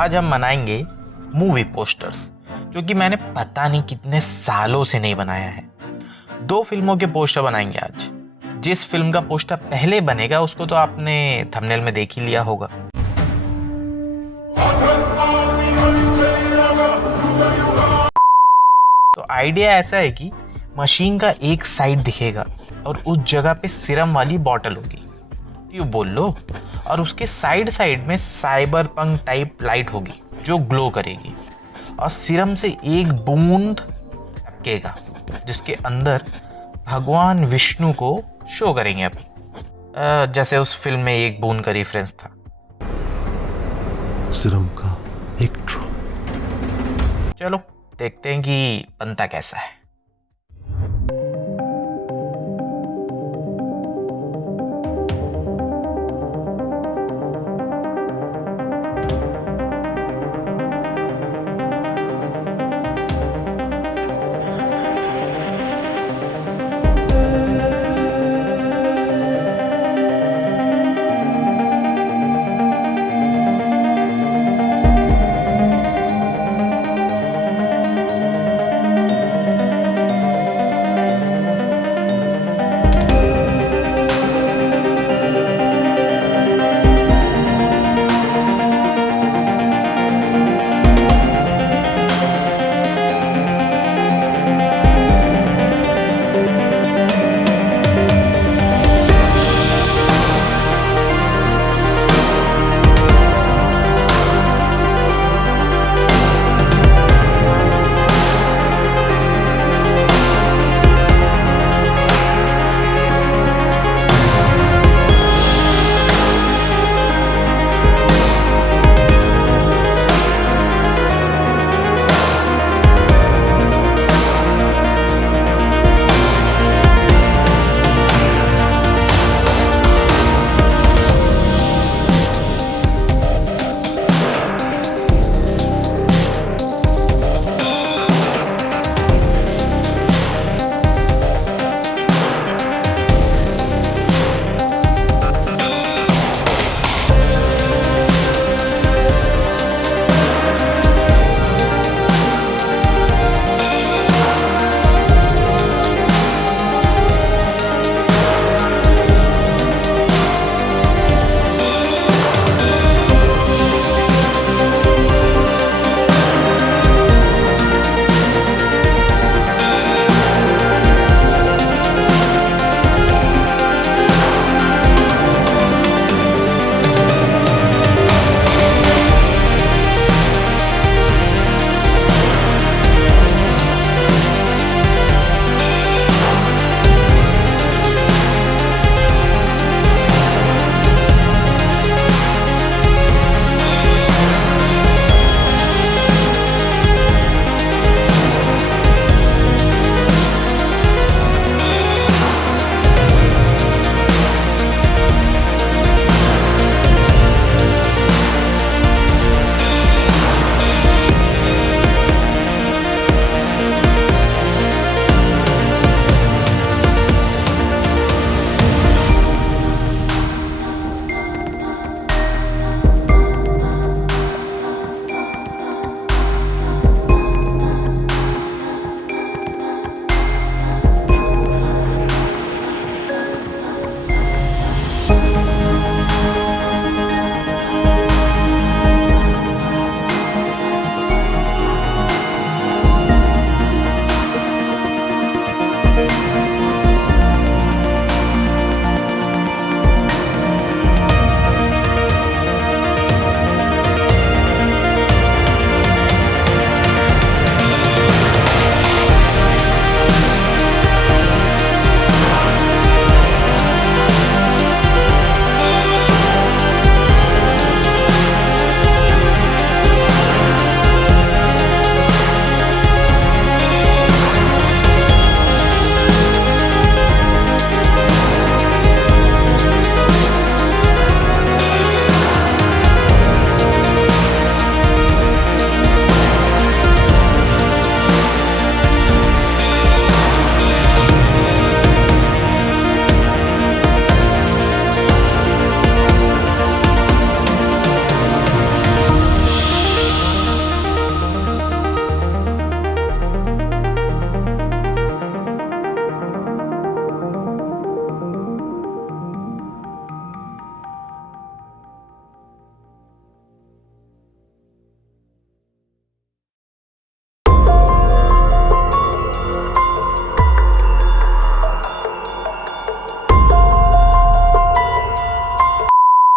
आज हम बनाएंगे मूवी पोस्टर्स, जो कि मैंने पता नहीं कितने सालों से नहीं बनाया है। 2 फिल्मों के पोस्टर बनाएंगे आज। जिस फिल्म का पोस्टर पहले बनेगा उसको तो आपने थंबनेल में देख ही लिया होगा। तो आइडिया ऐसा है कि मशीन का एक साइड दिखेगा और उस जगह पे सीरम वाली बॉटल होगी, ट्यूब बोल लो, और उसके साइड साइड में साइबर पंक टाइप लाइट होगी जो ग्लो करेगी, और सीरम से एक बूंद टपकेगा जिसके अंदर भगवान विष्णु को शो करेंगे अपन, जैसे उस फिल्म में एक बूंद का रेफरेंस था। सीरम का एक ड्रॉप। चलो देखते हैं कि बनता कैसा है।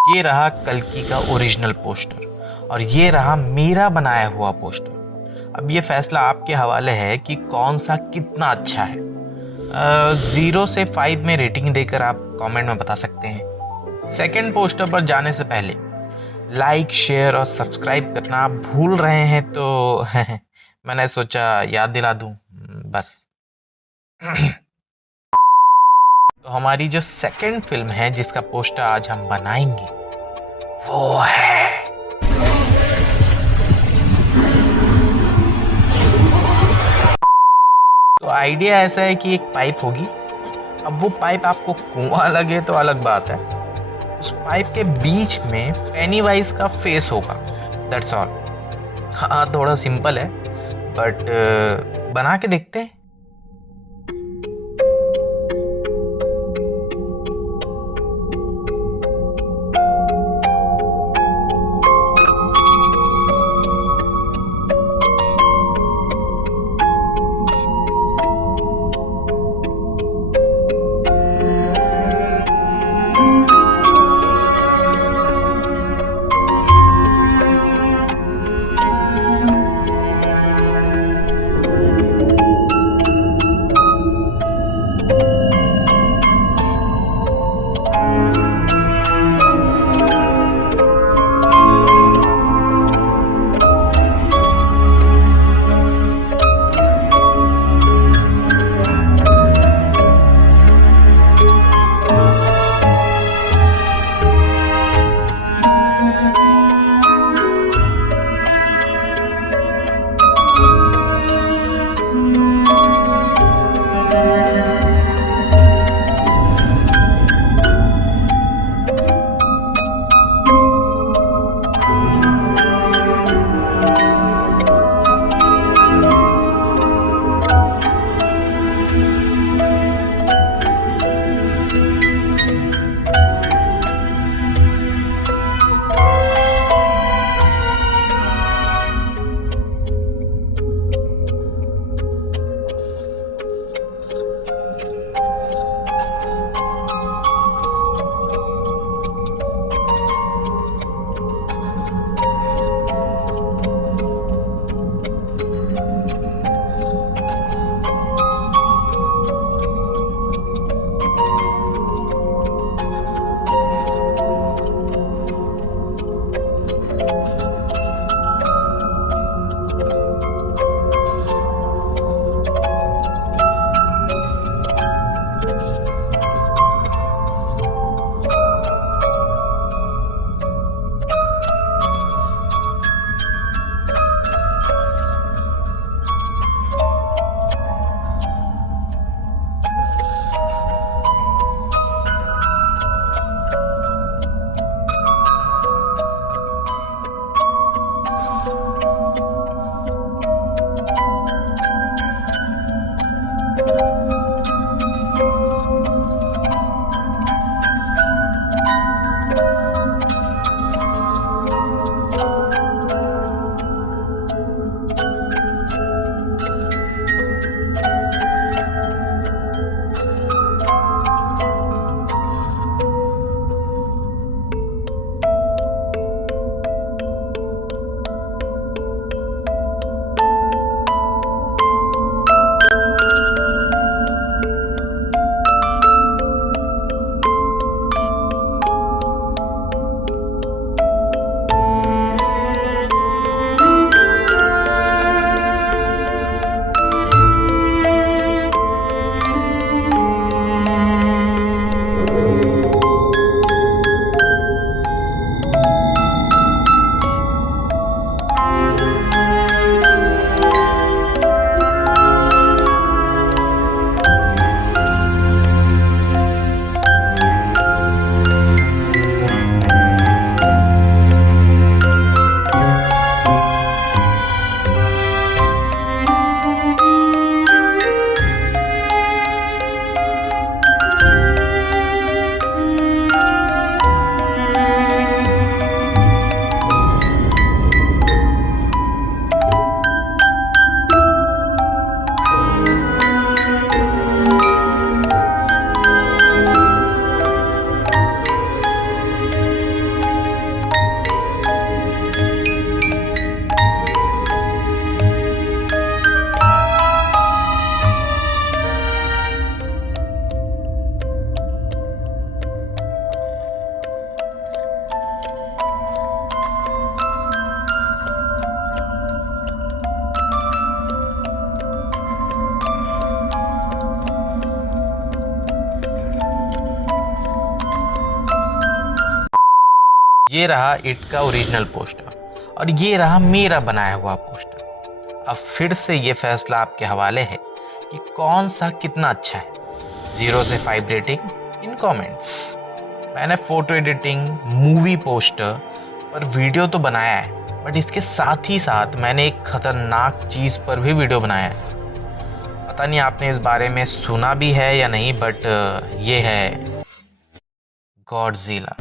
ये रहा कल्कि का ओरिजिनल पोस्टर और ये रहा मेरा बनाया हुआ पोस्टर। अब ये फैसला आपके हवाले है कि कौन सा कितना अच्छा है। 0 से 5 में रेटिंग देकर आप कमेंट में बता सकते हैं। सेकंड पोस्टर पर जाने से पहले लाइक, शेयर और सब्सक्राइब करना आप भूल रहे हैं तो मैंने सोचा याद दिला दूं बस। तो हमारी जो सेकंड फिल्म है जिसका पोस्टर आज हम बनाएंगे वो है तो आइडिया ऐसा है कि एक पाइप होगी। अब वो पाइप आपको कुआं लगे तो अलग बात है। उस पाइप के बीच में पेनीवाइज का फेस होगा, दैट्स ऑल। हाँ थोड़ा सिंपल है बट बना के देखते हैं। ये रहा इट का ओरिजिनल पोस्टर और ये रहा मेरा बनाया हुआ पोस्टर। अब फिर से ये फैसला आपके हवाले है कि कौन सा कितना अच्छा है। 0 से 5 रेटिंग इन कमेंट्स। मैंने फोटो एडिटिंग, मूवी पोस्टर पर वीडियो तो बनाया है, बट इसके साथ ही साथ मैंने एक खतरनाक चीज़ पर भी वीडियो बनाया है। पता नहीं आपने इस बारे में सुना भी है या नहीं, बट ये है गॉडजिला।